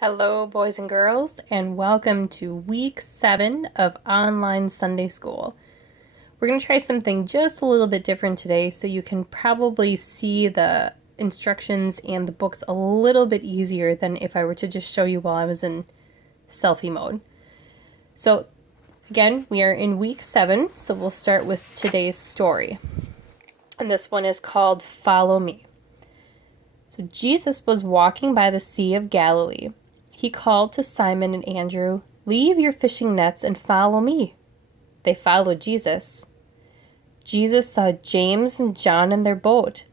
Hello, boys and girls, and welcome to week 7 of online Sunday school. We're going to try something just a little bit different today so you can probably see the instructions and the books a little bit easier than if I were to just show you while I was in selfie mode. So, again, we are in week 7, so we'll start with today's story. And this one is called Follow Me. So, Jesus was walking by the Sea of Galilee. He called to Simon and Andrew, "Leave your fishing nets and follow me." They followed Jesus. Jesus saw James and John in their boat.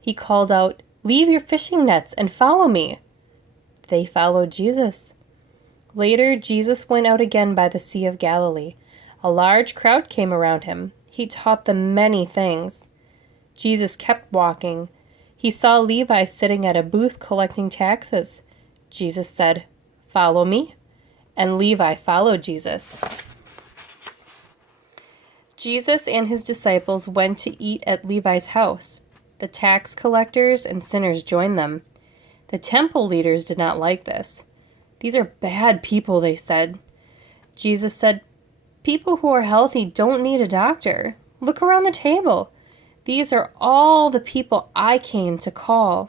He called out, "Leave your fishing nets and follow me." They followed Jesus. Later, Jesus went out again by the Sea of Galilee. A large crowd came around him. He taught them many things. Jesus kept walking. He saw Levi sitting at a booth collecting taxes. Jesus said, "Follow me," and Levi followed Jesus. Jesus and his disciples went to eat at Levi's house. The tax collectors and sinners joined them. The temple leaders did not like this. "These are bad people," they said. Jesus said, "People who are healthy don't need a doctor. Look around the table. These are all the people I came to call."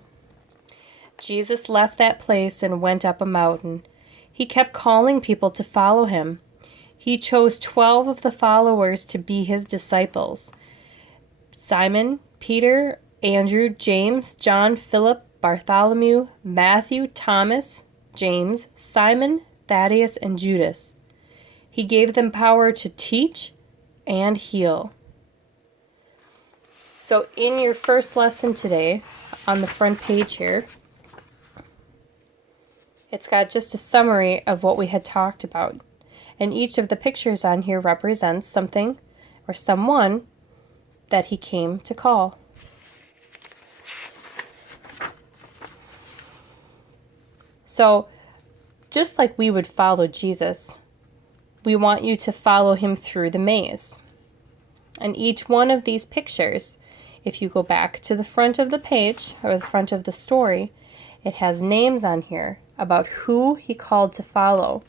Jesus left that place and went up a mountain. He kept calling people to follow him. He chose 12 of the followers to be his disciples: Simon, Peter, Andrew, James, John, Philip, Bartholomew, Matthew, Thomas, James, Simon, Thaddeus, and Judas. He gave them power to teach and heal. So in your first lesson today, on the front page here, it's got just a summary of what we had talked about. And each of the pictures on here represents something or someone that he came to call. So, just like we would follow Jesus, we want you to follow him through the maze. And each one of these pictures, if you go back to the front of the page or the front of the story, it has names on here about who he called to follow.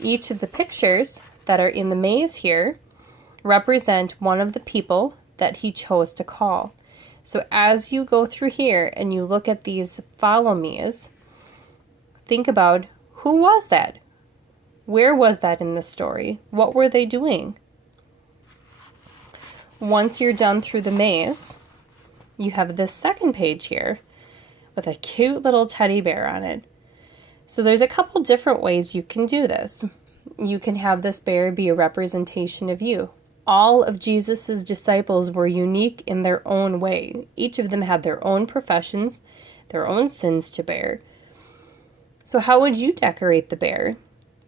Each of the pictures that are in the maze here represent one of the people that he chose to call. So as you go through here and you look at these follow me's, think about, who was that? Where was that in the story? What were they doing? Once you're done through the maze, you have this second page here with a cute little teddy bear on it. So there's a couple different ways you can do this. You can have this bear be a representation of you. All of Jesus's disciples were unique in their own way. Each of them had their own professions, their own sins to bear. So how would you decorate the bear?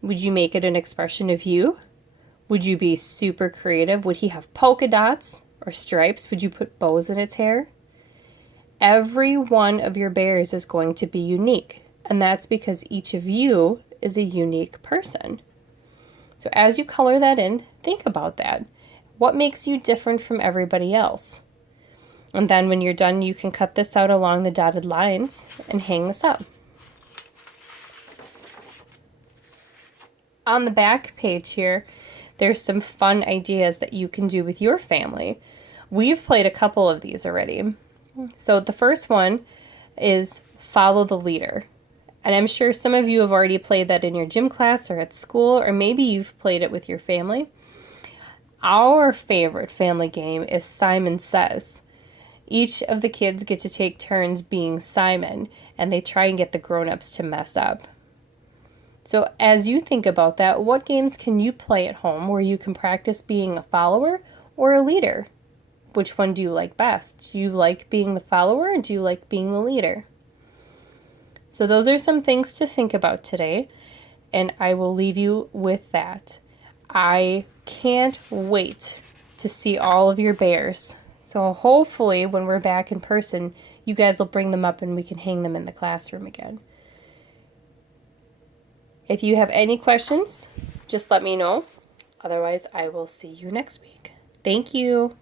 Would you make it an expression of you? Would you be super creative? Would he have polka dots or stripes? Would you put bows in its hair? Every one of your bears is going to be unique. And that's because each of you is a unique person. So as you color that in, think about that. What makes you different from everybody else? And then when you're done, you can cut this out along the dotted lines and hang this up. On the back page here, there's some fun ideas that you can do with your family. We've played a couple of these already. So the first one is follow the leader. And I'm sure some of you have already played that in your gym class or at school, or maybe you've played it with your family. Our favorite family game is Simon Says. Each of the kids get to take turns being Simon, and they try and get the grown-ups to mess up. So as you think about that, what games can you play at home where you can practice being a follower or a leader? Which one do you like best? Do you like being the follower or do you like being the leader? So those are some things to think about today, and I will leave you with that. I can't wait to see all of your bears. So hopefully when we're back in person, you guys will bring them up and we can hang them in the classroom again. If you have any questions, just let me know. Otherwise, I will see you next week. Thank you.